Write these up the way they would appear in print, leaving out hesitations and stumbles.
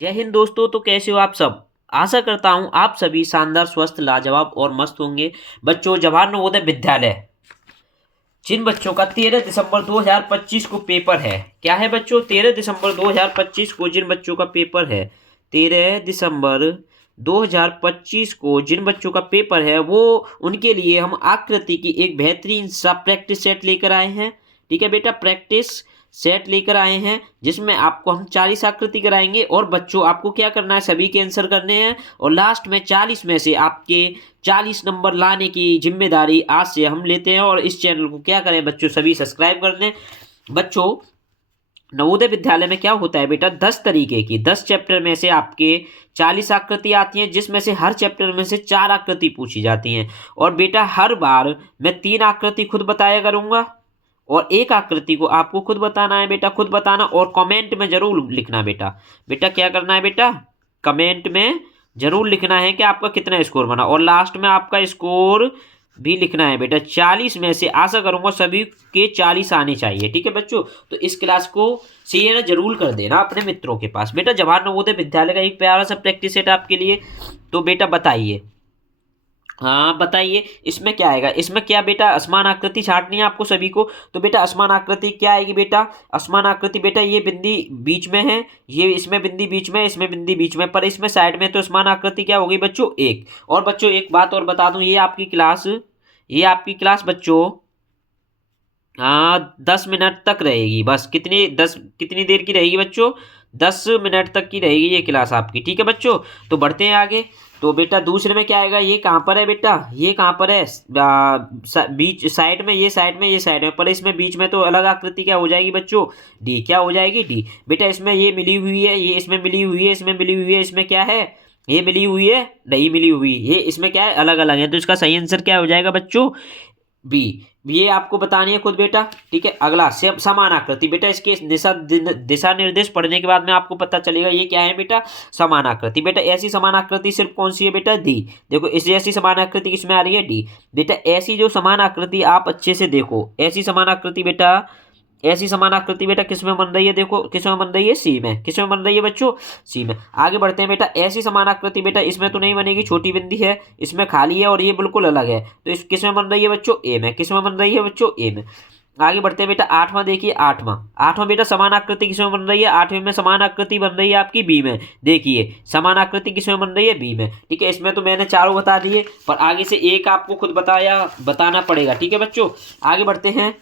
जय हिंद दोस्तों। तो कैसे हो आप सब। आशा करता हूं आप सभी शानदार स्वस्थ लाजवाब और मस्त होंगे। बच्चों, जवाहर नवोदय विद्यालय जिन बच्चों का 13 दिसंबर 2025 को पेपर है, क्या है बच्चों, 13 दिसंबर 2025 को जिन बच्चों का पेपर है, 13 दिसंबर 2025 को जिन बच्चों का पेपर है, वो उनके लिए हम आकृति की एक बेहतरीन सा प्रैक्टिस सेट लेकर आए हैं। ठीक है बेटा, प्रैक्टिस सेट लेकर आए हैं जिसमें आपको हम 40 आकृति कराएंगे और बच्चों आपको क्या करना है, सभी के आंसर करने हैं और लास्ट में 40 में से आपके 40 नंबर लाने की जिम्मेदारी आज से हम लेते हैं। और इस चैनल को क्या करें बच्चों, सभी सब्सक्राइब कर दें। बच्चों, नवोदय विद्यालय में क्या होता है बेटा, 10 तरीके की 10 चैप्टर में से आपके 40 आकृति आती हैं, जिसमें से हर चैप्टर में से 4 आकृति पूछी जाती हैं। और बेटा हर बार मैं 3 आकृति खुद बताया करूंगा और एक आकृति को आपको खुद बताना है बेटा, खुद बताना और कमेंट में जरूर लिखना बेटा। बेटा क्या करना है बेटा, कमेंट में जरूर लिखना है कि आपका कितना स्कोर बना और लास्ट में आपका स्कोर भी लिखना है बेटा। 40 में से आशा करूंगा सभी के 40 आने चाहिए। ठीक है बच्चों, तो इस क्लास को शेयर जरूर कर देना अपने मित्रों के पास। बेटा जवाहर नवोदय विद्यालय का एक प्यारा सा प्रैक्टिस सेट आपके लिए। तो बेटा बताइए, हाँ बताइए इसमें क्या आएगा। इसमें क्या बेटा, असमान आकृति छांटनी है आपको सभी को। तो बेटा असमान आकृति क्या आएगी बेटा, असमान आकृति बेटा ये बिंदी बीच में है, ये इसमें बिंदी बीच में, इसमें बिंदी बीच में, पर इसमें साइड में, तो असमान आकृति क्या होगी बच्चों, एक। और बच्चों एक बात और बता दूं, ये आपकी क्लास बच्चों, हाँ 10 मिनट तक रहेगी बस। कितनी देर की रहेगी बच्चों, 10 मिनट तक की रहेगी ये क्लास आपकी। ठीक है बच्चों, तो बढ़ते हैं आगे। तो बेटा दूसरे में क्या आएगा, ये कहाँ पर है बेटा, ये कहाँ पर है, बीच साइड में, ये साइड में, ये साइड में, पर इसमें बीच में तो अलग आकृति क्या हो जाएगी बच्चों, डी। क्या हो जाएगी, डी। बेटा इसमें ये मिली हुई है, ये इसमें मिली हुई है, इसमें मिली हुई है, इसमें क्या है, ये मिली हुई है, नहीं मिली हुई, ये इसमें क्या है, अलग अलग है। तो इसका सही आंसर क्या हो जाएगा बच्चों, बी। ये आपको बतानी है खुद बेटा। ठीक है, अगला समान आकृति। बेटा इसके दिशा निर्देश पढ़ने के बाद में आपको पता चलेगा ये क्या है बेटा, समान आकृति। बेटा ऐसी समान आकृति सिर्फ कौन सी है बेटा, डी। देखो इस जैसी समान आकृति किसमें आ रही है, डी। बेटा ऐसी जो समान आकृति आप अच्छे से देखो, ऐसी समान आकृति बेटा, ऐसी समान आकृति बेटा किसमें बन रही है, देखो किसमें बन रही है, सी में। किसमें बन रही है बच्चों, सी में। आगे बढ़ते हैं बेटा, ऐसी समान आकृति बेटा इसमें तो नहीं बनेगी, छोटी बिंदी है, इसमें खाली है और ये बिल्कुल अलग है, तो इस किसमें बन रही है बच्चों, ए में। किसमें बन रही है बच्चों, ए में। आगे बढ़ते हैं बेटा, आठवां देखिए, आठवां आठवां बेटा समान आकृति किसमें बन रही है, आठवें में समान आकृति बन रही है आपकी बी में। देखिए समान आकृति किसमें बन रही है, बी में। ठीक है, इसमें तो मैंने चारों बता दिए, पर आगे से एक आपको खुद बताना पड़ेगा। ठीक है बच्चों, आगे बढ़ते हैं।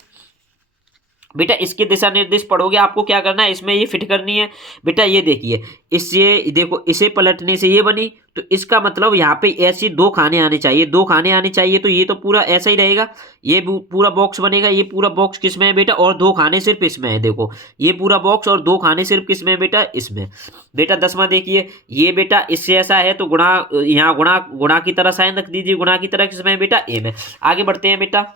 बेटा इसके दिशा निर्देश पढ़ोगे, आपको क्या करना है, इसमें ये फिट करनी है। बेटा ये देखिए, इससे देखो, इसे पलटने से ये बनी, तो इसका मतलब यहाँ पे ऐसी 2 खाने आने चाहिए, 2 खाने आने चाहिए, तो ये तो पूरा ऐसा ही रहेगा, ये पूरा बॉक्स बनेगा। ये पूरा बॉक्स किसमें है बेटा, और 2 खाने सिर्फ इसमें है। देखो ये पूरा बॉक्स और 2 खाने सिर्फ किसमें है बेटा, इसमें। बेटा 10वां देखिए, ये बेटा इससे ऐसा है तो गुणा, यहाँ गुणा गुणा की तरह साइन रख दीजिए, गुणा की तरह किसमें है बेटा, ए में। आगे बढ़ते हैं बेटा,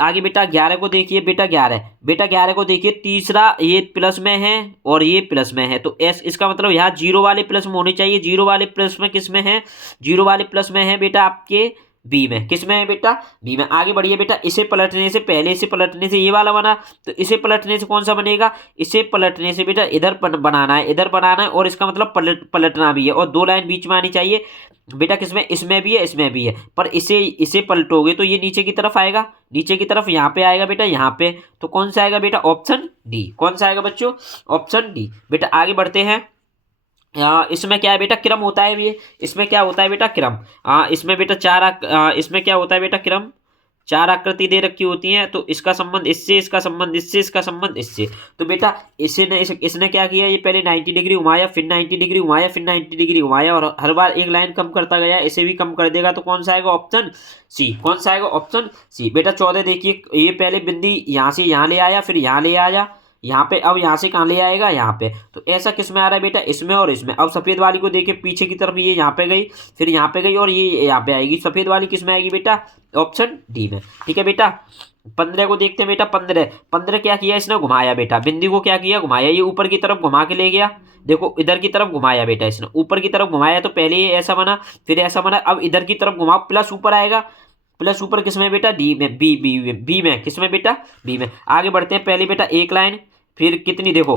आगे बेटा 11 को देखिए, बेटा 11 को देखिए, तीसरा ये प्लस में है और ये प्लस में है, तो एस इसका मतलब यहाँ जीरो वाले प्लस में होने चाहिए। जीरो वाले प्लस में किस में है, जीरो वाले प्लस में है बेटा आपके बी में। किस में है बेटा, बी में। आगे बढ़िए बेटा, इसे पलटने से पहले, इसे पलटने से ये वाला बना, तो इसे पलटने से कौन सा बनेगा, इसे पलटने से बेटा इधर बनाना है, इधर बनाना है, और इसका मतलब पलटना भी है, और 2 लाइन बीच में आनी चाहिए बेटा। किसमें, इसमें भी है, इसमें भी है, पर इसे पलटोगे तो ये नीचे की तरफ आएगा, नीचे की तरफ यहाँ पे आएगा बेटा, यहाँ पे। तो कौन सा आएगा बेटा, ऑप्शन डी। कौन सा आएगा बच्चों, ऑप्शन डी। बेटा आगे बढ़ते हैं। इसमें क्या है बेटा, क्रम होता है ये, इसमें क्या होता है बेटा, क्रम। इसमें बेटा इसमें क्या होता है बेटा, क्रम। 4 आकृति दे रखी होती हैं, तो इसका संबंध इससे, इसका संबंध इससे, इसका संबंध इससे। तो बेटा इसने क्या किया, ये पहले 90 डिग्री घुमाया, फिर 90 डिग्री घुमाया, फिर 90 डिग्री घुमाया, और हर बार एक लाइन कम करता गया, इसे भी कम कर देगा, तो कौन सा आएगा, ऑप्शन सी। कौन सा आएगा, ऑप्शन सी। बेटा 14 देखिए, ये पहले बिंदी यहाँ से यहाँ ले आया, फिर यहाँ ले आया, यहाँ पे, अब यहाँ से कहाँ ले आएगा, यहाँ पे। तो ऐसा किस में आ रहा है बेटा, इसमें और इसमें। अब सफेद वाली को देखिए, पीछे की तरफ ये यहाँ पे गई, फिर यहाँ पे गई, और ये यहाँ पे आएगी। सफेद वाली किस में आएगी बेटा, ऑप्शन डी में। ठीक है बेटा, 15 को देखते हैं बेटा। 15 क्या किया इसने, घुमाया बेटा, बिंदी को क्या किया, घुमाया, ये ऊपर की तरफ घुमा के ले गया। देखो इधर की तरफ घुमाया बेटा, इसने ऊपर की तरफ घुमाया, तो पहले ये ऐसा बना, फिर ऐसा बना, अब इधर की तरफ घुमाओ, प्लस ऊपर आएगा, प्लस ऊपर किसमें बेटा, डी में, बी में। किसमें बेटा, बी में। आगे बढ़ते हैं, पहले बेटा एक लाइन, फिर कितनी देखो,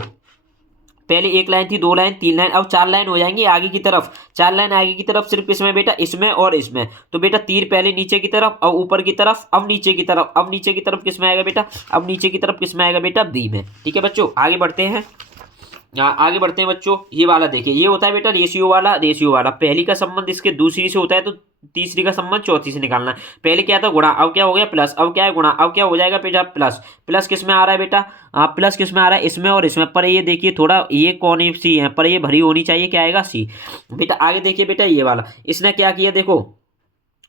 पहले एक लाइन थी, 2 लाइन, 3 लाइन, अब 4 लाइन हो जाएंगी आगे की तरफ। 4 लाइन आगे की तरफ सिर्फ किसमें बेटा, इसमें और इसमें। तो बेटा तीर पहले नीचे की तरफ, अब ऊपर की तरफ, अब नीचे की तरफ। अब नीचे की तरफ किसमें आएगा बेटा, अब नीचे की तरफ किसमें आएगा बेटा, बी में। ठीक है बच्चों, आगे बढ़ते हैं। आगे बढ़ते हैं बच्चों। ये वाला देखिए, ये होता है बेटा रेशियो वाला। रेशियो वाला पहली का संबंध इसके दूसरी से होता है, तो तीसरी का संबंध चौथी से निकालना है। पहले क्या था, गुणा, अब क्या हो गया प्लस, अब क्या है गुणा, अब क्या हो जाएगा बेटा प्लस। प्लस किस में आ रहा है बेटा, प्लस किस में आ रहा है, इसमें और इसमें। पर ये देखिए थोड़ा, ये कौन सी है, पर ये भरी होनी चाहिए, क्या आएगा सी। बेटा आगे देखिए बेटा, ये वाला इसने क्या किया देखो,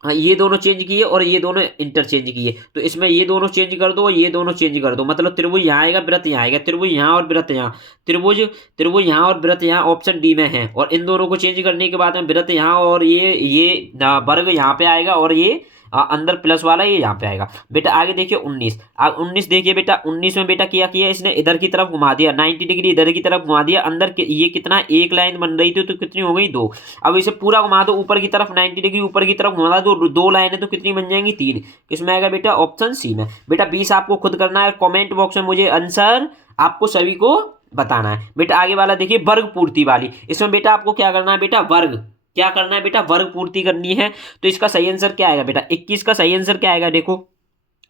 हाँ ये दोनों चेंज किए और ये दोनों इंटरचेंज किए। तो इसमें ये दोनों चेंज कर दो और ये दोनों चेंज कर दो, मतलब त्रिभुज यहाँ आएगा, वृत्त यहाँ आएगा, त्रिभुज यहाँ और वृत्त यहाँ। त्रिभुज, त्रिभुज यहाँ और वृत्त यहाँ ऑप्शन डी में है। और इन दोनों को चेंज करने के बाद में वृत्त यहाँ और ये वर्ग यहाँ पे आएगा, और ये अंदर प्लस वाला ये यहाँ पे आएगा। बेटा आगे देखिए 19। 19 देखिए बेटा, 19 में बेटा क्या किया इसने, इधर की तरफ घुमा दिया 90 डिग्री, इधर की तरफ घुमा दिया। अंदर ये कितना, एक लाइन बन रही थी तो कितनी हो गई, 2। अब इसे पूरा घुमा दो ऊपर की तरफ 90 डिग्री, ऊपर की तरफ घुमा दो, 2 लाइनें तो कितनी बन जाएंगी, 3। किसमें आएगा बेटा, ऑप्शन सी में। बेटा 20 आपको खुद करना है, कॉमेंट बॉक्स में मुझे आंसर आपको सभी को बताना है। बेटा आगे वाला देखिए, वर्ग पूर्ति वाली। इसमें बेटा आपको क्या करना है बेटा, वर्ग क्या करना है बेटा, वर्ग पूर्ति करनी है। तो इसका सही आंसर क्या आएगा बेटा, 21 का सही आंसर क्या आएगा, देखो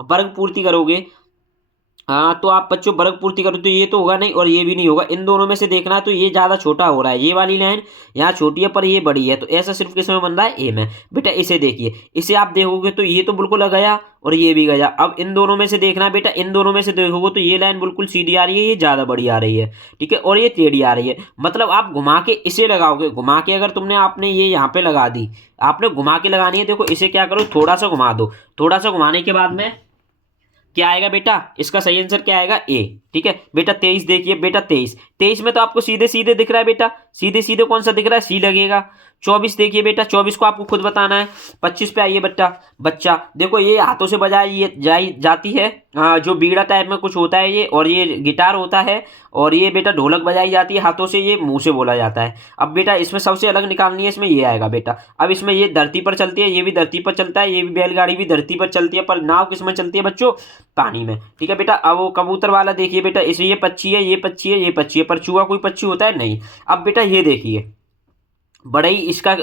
वर्ग पूर्ति करोगे तो आप बच्चों वर्ग पूर्ति करो तो ये तो होगा नहीं और ये भी नहीं होगा। इन दोनों में से देखना है, तो ये ज़्यादा छोटा हो रहा है, ये वाली लाइन यहाँ छोटी है पर ये बड़ी है, तो ऐसा सिर्फ किस में बन रहा है, ए में। बेटा इसे देखिए, इसे आप देखोगे तो ये तो बिल्कुल गया और ये भी गया। अब इन दोनों में से देखना है बेटा, इन दोनों में से देखोगे तो ये लाइन बिल्कुल सीधी आ रही है, ये ज़्यादा बड़ी आ रही है, ठीक है, और ये टेढ़ी आ रही है। मतलब आप घुमा के इसे लगाओगे, घुमा के अगर तुमने आपने ये यहाँ पे लगा दी, आपने घुमा के लगानी है। देखो इसे क्या करो, थोड़ा सा घुमा दो, थोड़ा सा घुमाने के बाद में क्या आएगा बेटा, इसका सही आंसर क्या आएगा, ए। ठीक है बेटा 23 देखिए बेटा, 23 में तो आपको सीधे सीधे दिख रहा है बेटा, सीधे सीधे कौन सा दिख रहा है, सी लगेगा। 24 देखिए बेटा, 24 को आपको खुद बताना है। 25 पे आइए बेटा, बच्चा देखो ये हाथों से बजाई जाती है, जो बीड़ा टाइप में कुछ होता है ये, और ये गिटार होता है, और ये बेटा ढोलक बजाई जाती है हाथों से, ये मुंह से बोला जाता है। अब बेटा इसमें सबसे अलग निकालनी है, इसमें ये आएगा बेटा। अब इसमें ये धरती पर चलती है, ये भी धरती पर चलता है, ये भी बैलगाड़ी भी धरती पर चलती है, पर नाव किस में चलती है बच्चों, पानी में। ठीक है बेटा, अब वो कबूतर वाला देखिए बेटा, इसमें ये पक्षी है, ये पक्षी है, ये पक्षी है, पर चूहा कोई पक्षी होता है नहीं। अब बेटा ये देखिए बड़ा ही इसका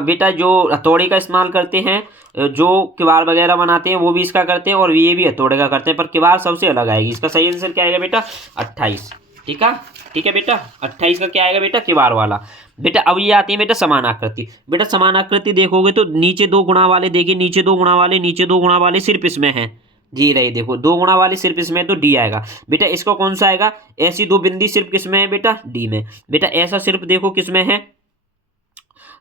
बेटा जो हथौड़े का इस्तेमाल करते हैं, जो किवाड़ वगैरह बनाते हैं वो भी इसका करते हैं, और ये भी हथौड़े का करते हैं, पर किवाड़ सबसे अलग आएगी। इसका सही आंसर क्या आएगा बेटा, 28। ठीक है, ठीक है बेटा, 28 का क्या आएगा बेटा, किवाड़ वाला। बेटा अब ये आती है बेटा समान आकृति। बेटा समान आकृति देखोगे तो नीचे 2 गुणा वाले देखिए, नीचे 2 गुणा वाले, नीचे 2 गुणा वाले सिर्फ इसमें है जी, रही देखो 2 गुणा वाले सिर्फ इसमें, तो डी आएगा बेटा। इसका कौन सा आएगा, ऐसी 2 बिंदी सिर्फ किसमें है बेटा, डी में। बेटा ऐसा सिर्फ देखो किसमें है,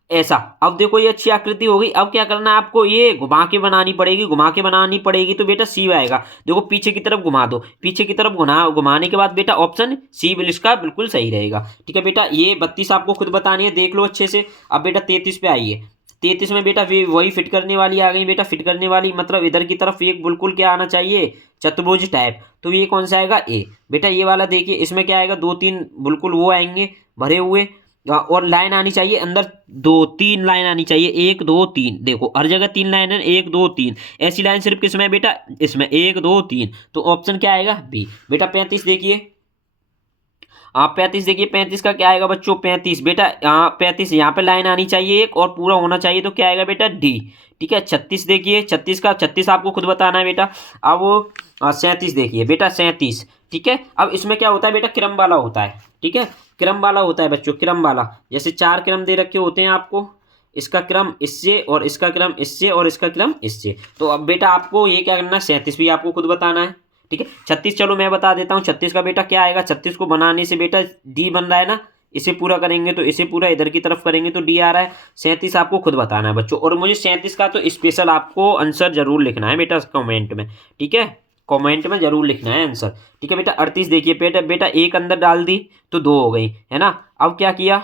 ऐसा। अब देखो ये अच्छी आकृति हो गई। अब क्या करना है आपको, ये घुमा के बनानी पड़ेगी, घुमा के बनानी पड़ेगी, तो बेटा सी आएगा। देखो पीछे की तरफ घुमा दो, पीछे की तरफ घुमाने के बाद बेटा ऑप्शन सी इसका बिल्कुल सही रहेगा। ठीक है बेटा, ये 32 आपको खुद बतानी है, देख लो अच्छे से। अब बेटा 33 पे आइए। 33 में बेटा वही फिट करने वाली आ गई बेटा, फिट करने वाली मतलब इधर की तरफ एक बिल्कुल क्या आना चाहिए, चतुर्भुज टाइप। तो ये कौन सा आएगा, ए। बेटा ये वाला देखिए, इसमें क्या आएगा, 2-3 बिल्कुल वो आएंगे भरे हुए, और लाइन आनी चाहिए अंदर, 2-3 लाइन आनी चाहिए, 1 2 3। देखो हर जगह 3 लाइन है, 1 2 3 ऐसी लाइन सिर्फ किसमें बेटा, इसमें 1 2 3। तो ऑप्शन क्या आएगा, बी। बेटा 35 देखिए, 35 देखिए, 35 का क्या आएगा बच्चों, 35 बेटा 35 यहाँ पे लाइन आनी चाहिए एक, और पूरा होना चाहिए, तो क्या आएगा बेटा, डी। ठीक है 36 देखिए, 36 का 36 आपको खुद बताना है बेटा। अब 37 देखिए बेटा, 37। ठीक है, अब इसमें क्या होता है बेटा, क्रम वाला होता है। ठीक है, क्रम वाला होता है बच्चों, क्रम वाला। जैसे 4 क्रम दे रखे होते हैं आपको, इसका क्रम इससे, और इसका क्रम इससे, और इसका क्रम इससे। तो अब बेटा आपको ये क्या करना है, 37 भी आपको खुद बताना है। ठीक है, 36 चलो मैं बता देता हूँ। 36 का बेटा क्या आएगा, 36 को बनाने से बेटा डी बन रहा है ना, इसे पूरा करेंगे तो इसे पूरा इधर की तरफ करेंगे तो डी आ रहा है। 37 आपको खुद बताना है बच्चों, और मुझे 37 का तो स्पेशल आपको आंसर जरूर लिखना है बेटा कमेंट में। ठीक है, कमेंट में जरूर लिखना है आंसर। ठीक है बेटा 38 देखिए बेटा एक अंदर डाल दी तो 2 हो गई, है ना। अब क्या किया,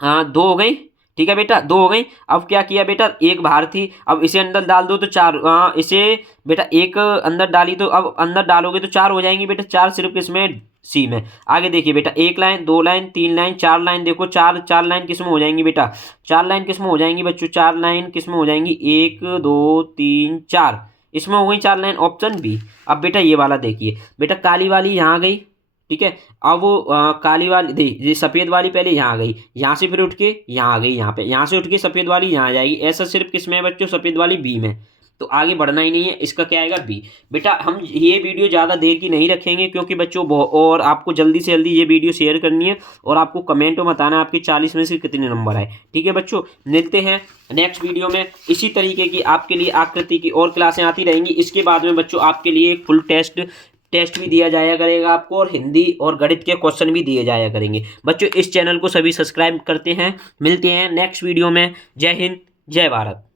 2 हो गई। ठीक है बेटा 2 हो गई। अब क्या किया बेटा, एक बाहर थी, अब इसे अंदर डाल दो तो 4, इसे बेटा एक अंदर डाली तो अब अंदर डालोगे तो 4 हो जाएंगी बेटा, 4 सिर्फ इसमें सी में। आगे देखिए बेटा 1 लाइन, 2 लाइन, 3 लाइन, 4 लाइन। देखो 4 लाइन किस में हो जाएंगी बेटा, 4 लाइन किस में हो जाएंगी बच्चों, 4 लाइन किस में हो जाएंगी, 1 2 3 4 इसमें हो गई 4 लाइन, ऑप्शन बी। अब बेटा ये वाला देखिए बेटा, काली वाली यहाँ गई, ठीक है। अब वो काली वाली ये सफ़ेद वाली पहले यहाँ आ गई, यहाँ से फिर उठ के यहाँ आ गई, यहाँ पे यहाँ से उठ के सफ़ेद वाली यहाँ आ जाएगी। ऐसा सिर्फ किस में है बच्चों, सफ़ेद वाली बी में। तो आगे बढ़ना ही नहीं है, इसका क्या आएगा बी। बेटा हम ये वीडियो ज़्यादा देर की नहीं रखेंगे क्योंकि बच्चों और आपको जल्दी से जल्दी ये वीडियो शेयर करनी है और आपको कमेंट में बताना है आपके 40 में से कितने नंबर आए। ठीक है बच्चों, मिलते हैं नेक्स्ट वीडियो में। इसी तरीके की आपके लिए आकृति की और क्लासें आती रहेंगी। इसके बाद में बच्चों आपके लिए एक फुल टेस्ट भी दिया जाया करेगा आपको, और हिंदी और गणित के क्वेश्चन भी दिए जाया करेंगे। बच्चों इस चैनल को सभी सब्सक्राइब करते हैं। मिलते हैं नेक्स्ट वीडियो में। जय हिंद, जय भारत।